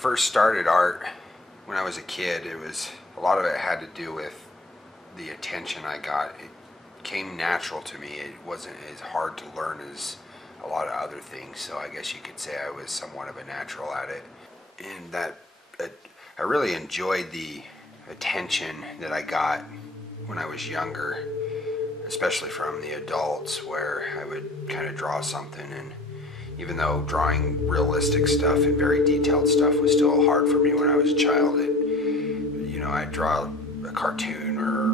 first started art when I was a kid, a lot of it had to do with the attention I got. It came natural to me. It wasn't as hard to learn as a lot of other things, so I guess you could say I was somewhat of a natural at it. And I really enjoyed the attention that I got when I was younger, especially from the adults, where I would kind of draw something, and even though drawing realistic stuff and very detailed stuff was still hard for me when I was a child, I'd draw a cartoon or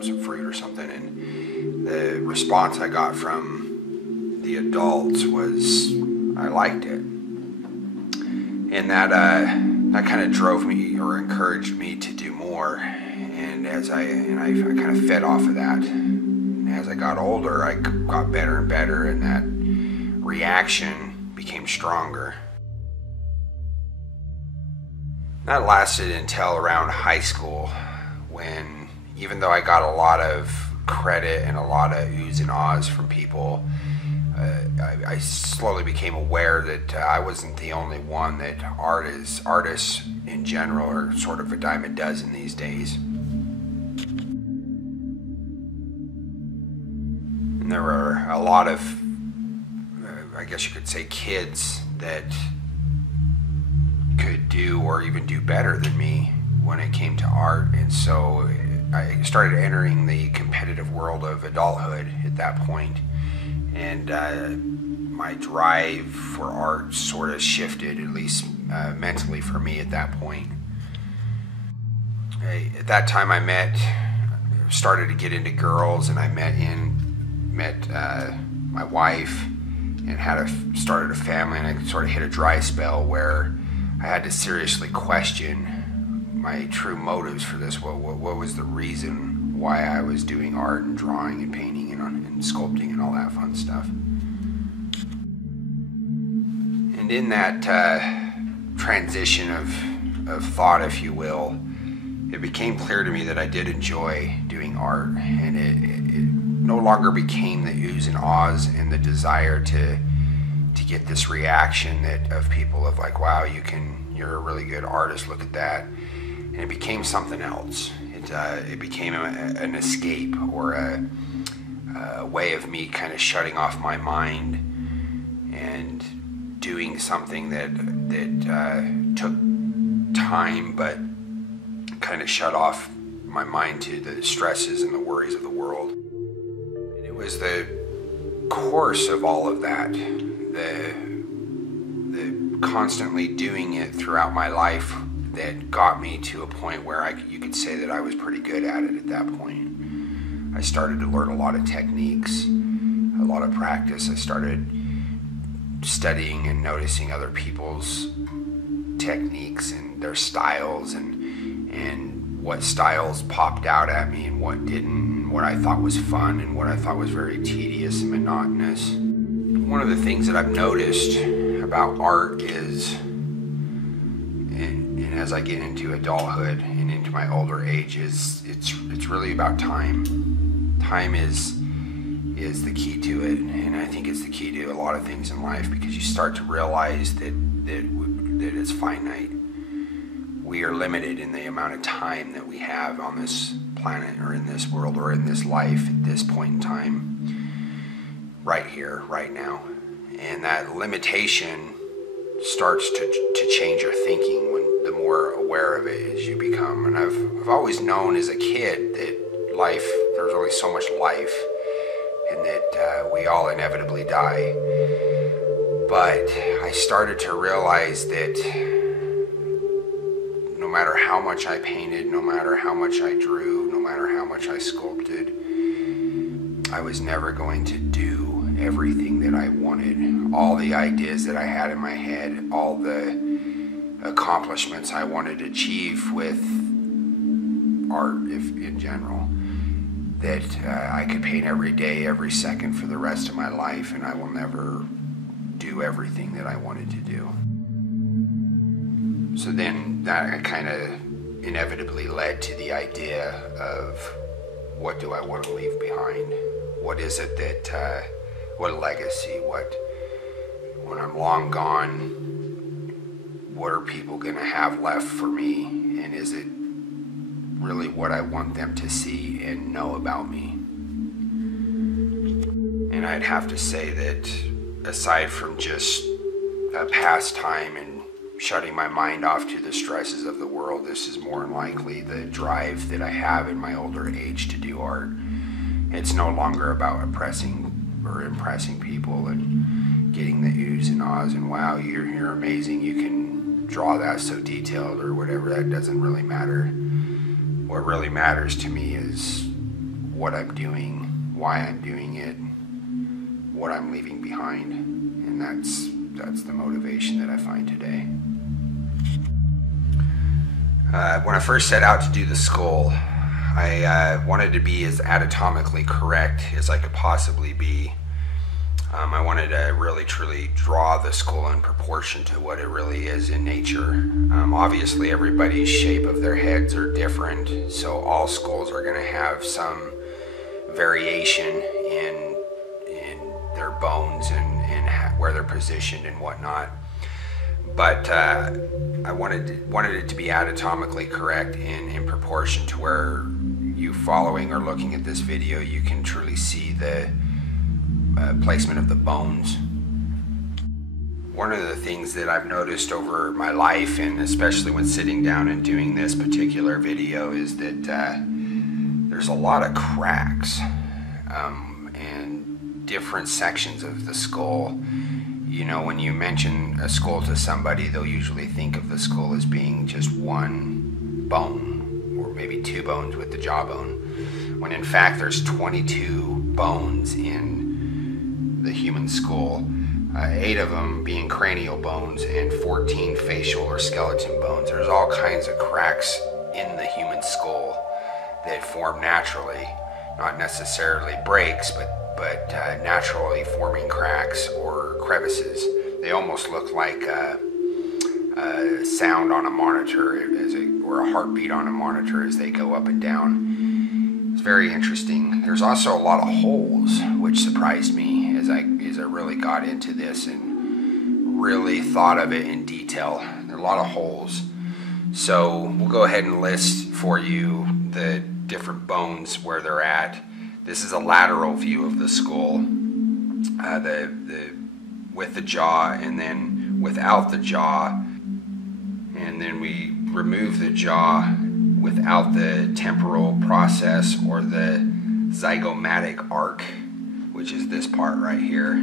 some fruit or something, and the response I got from the adults was I liked it, and that kind of drove me or encouraged me to do more. And I kind of fed off of that. And as I got older, I got better and better, and that reaction became stronger. That lasted until around high school, when even though I got a lot of credit and a lot of oohs and ahs from people, I slowly became aware that I wasn't the only one, that artists in general are sort of a dime a dozen these days. And there were a lot of, I guess you could say, kids that could do or even do better than me when it came to art. And so I started entering the competitive world of adulthood at that point. And my drive for art sort of shifted, at least mentally for me at that point. At that time I started to get into girls, and I met my wife and started a family, and I sort of hit a dry spell where I had to seriously question my true motives for this. What was the reason why I was doing art and drawing and painting and sculpting and all that fun stuff? And in that transition of thought, if you will, it became clear to me that I did enjoy doing art, and it no longer became the oohs and ahs and the desire to get this reaction of people of like, wow, you're a really good artist, look at that. And it became something else. It became an escape, or a way of me kind of shutting off my mind and doing something that took time, but kind of shut off my mind to the stresses and the worries of the world. And it was the course of all of that, the constantly doing it throughout my life, that got me to a point where you could say that I was pretty good at it at that point. I started to learn a lot of techniques, a lot of practice. I started studying and noticing other people's techniques and their styles, and what styles popped out at me and what didn't, and what I thought was fun and what I thought was very tedious and monotonous. One of the things that I've noticed about art is, and as I get into adulthood and into my older ages, it's really about time. Time is the key to it, and I think it's the key to a lot of things in life, because you start to realize that it's finite. We are limited in the amount of time that we have on this planet, or in this world, or in this life at this point in time, right here, right now. And that limitation starts to change your thinking the more aware of it as you become. And I've always known as a kid that there's only so much life, and that we all inevitably die. But I started to realize that no matter how much I painted, no matter how much I drew, no matter how much I sculpted, I was never going to do everything that I wanted. All the ideas that I had in my head, all the accomplishments I wanted to achieve with art in general, that I could paint every day, every second for the rest of my life, and I will never do everything that I wanted to do. So then that kind of inevitably led to the idea of, what do I want to leave behind? What is it that, what legacy, when I'm long gone, what are people going to have left for me, and is it really what I want them to see and know about me? And I'd have to say that aside from just a pastime and shutting my mind off to the stresses of the world, this is more than likely the drive that I have in my older age to do art. It's no longer about impressing people and getting the oohs and ahs and wow, you're amazing, you can draw that so detailed or whatever. That doesn't really matter. What really matters to me is what I'm doing, why I'm doing it, what I'm leaving behind, and that's the motivation that I find today. When I first set out to do the skull, I wanted to be as anatomically correct as I could possibly be. I wanted to really truly draw the skull in proportion to what it really is in nature. Obviously everybody's shape of their heads are different, so all skulls are going to have some variation in their bones and where they're positioned and whatnot. But I wanted it to be anatomically correct and in proportion to where you following or looking at this video, you can truly see the placement of the bones. One of the things that I've noticed over my life, and especially when sitting down and doing this particular video, is that there's a lot of cracks and different sections of the skull. You know, when you mention a skull to somebody, they'll usually think of the skull as being just one bone, or maybe two bones with the jawbone, when in fact there's 22 bones in the human skull, 8 of them being cranial bones and 14 facial or skeleton bones. There's all kinds of cracks in the human skull that form naturally, not necessarily breaks, but naturally forming cracks or crevices. They almost look like a sound on a monitor or a heartbeat on a monitor as they go up and down. It's very interesting. There's also a lot of holes, which surprised me as I really got into this and really thought of it in detail. There are a lot of holes. So we'll go ahead and list for you the different bones where they're at. This is a lateral view of the skull, with the jaw and then without the jaw, and then we remove the jaw without the temporal process or the zygomatic arc, which is this part right here.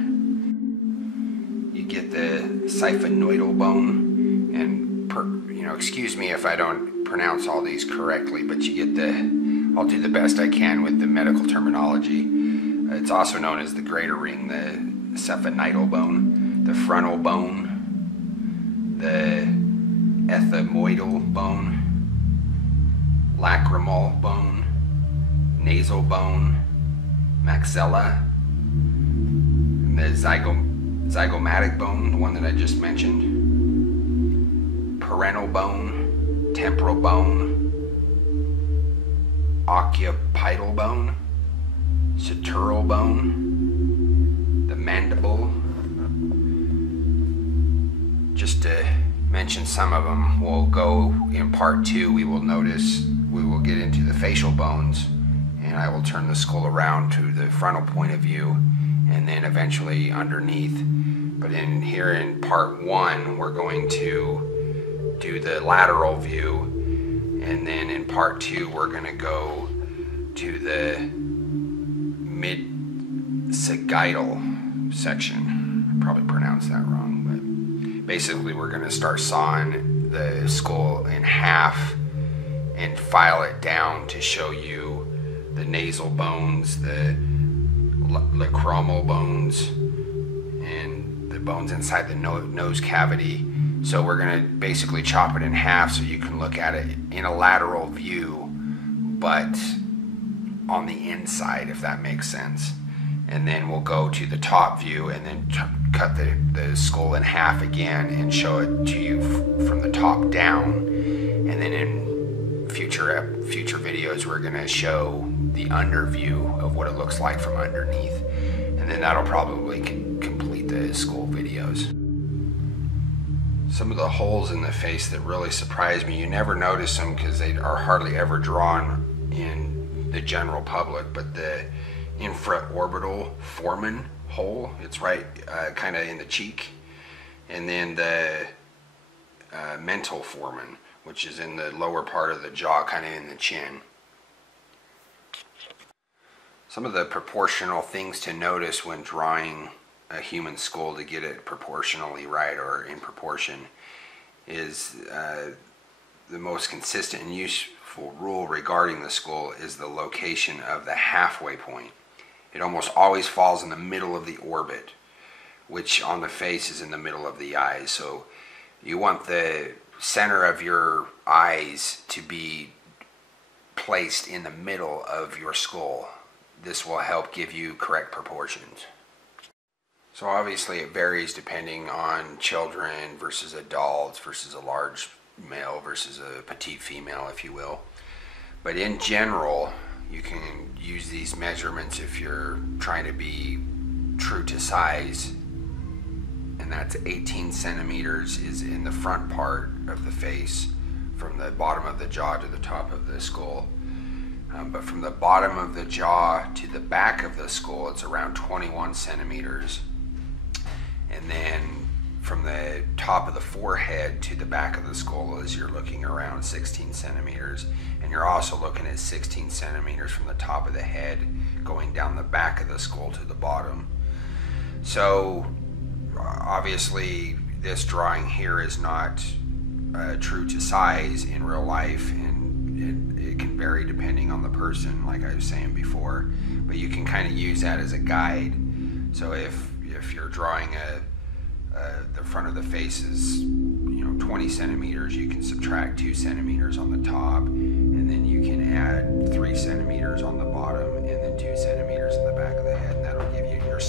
You get the siphonoidal bone, and excuse me if I don't pronounce all these correctly, but you get I'll do the best I can with the medical terminology. It's also known as the greater ring, the siphonoidal bone, the frontal bone, the ethmoidal bone, lacrimal bone, nasal bone, maxilla, and the zygomatic bone, the one that I just mentioned, parental bone, temporal bone, occipital bone, sutural bone, the mandible. Just to mention some of them, we'll go in part 2, we will get into the facial bones, and I will turn the skull around to the frontal point of view, and then eventually underneath. But here in part 1, we're going to do the lateral view, and then in part 2 we're going to go to the mid-sagittal section. I probably pronounced that wrong, but basically we're going to start sawing the skull in half and file it down to show you the nasal bones, the lacrimal bones, and the bones inside the nose cavity. So we're going to basically chop it in half so you can look at it in a lateral view, but on the inside, if that makes sense. And then we'll go to the top view and then cut the skull in half again and show it to you from the top down. And then in future videos, we're going to show the under view of what it looks like from underneath. And then that'll probably complete the skull videos. Some of the holes in the face that really surprise me, you never notice them because they are hardly ever drawn in the general public, but the infraorbital foramen hole, it's right kind of in the cheek, and then the mental foramen, which is in the lower part of the jaw, kind of in the chin. Some of the proportional things to notice when drawing a human skull to get it proportionally right or in proportion is the most consistent and useful rule regarding the skull is the location of the halfway point. It almost always falls in the middle of the orbit, which on the face is in the middle of the eyes. So you want the center of your eyes to be placed in the middle of your skull. This will help give you correct proportions. So obviously it varies depending on children versus adults versus a large male versus a petite female, if you will. But in general, you can use these measurements if you're trying to be true to size. And that's 18 centimeters is in the front part of the face, from the bottom of the jaw to the top of the skull. But from the bottom of the jaw to the back of the skull, it's around 21 centimeters. And then from the top of the forehead to the back of the skull, as you're looking around 16 centimeters. And you're also looking at 16 centimeters from the top of the head going down the back of the skull to the bottom. So obviously this drawing here is not true to size in real life, and it can vary depending on the person, like I was saying before, but you can kind of use that as a guide. So if you're drawing the front of the face is 20 centimeters, you can subtract 2 centimeters on the top, and then you can add 3 centimeters on the bottom, and then 2 centimeters in the back of the head, and that'll give you your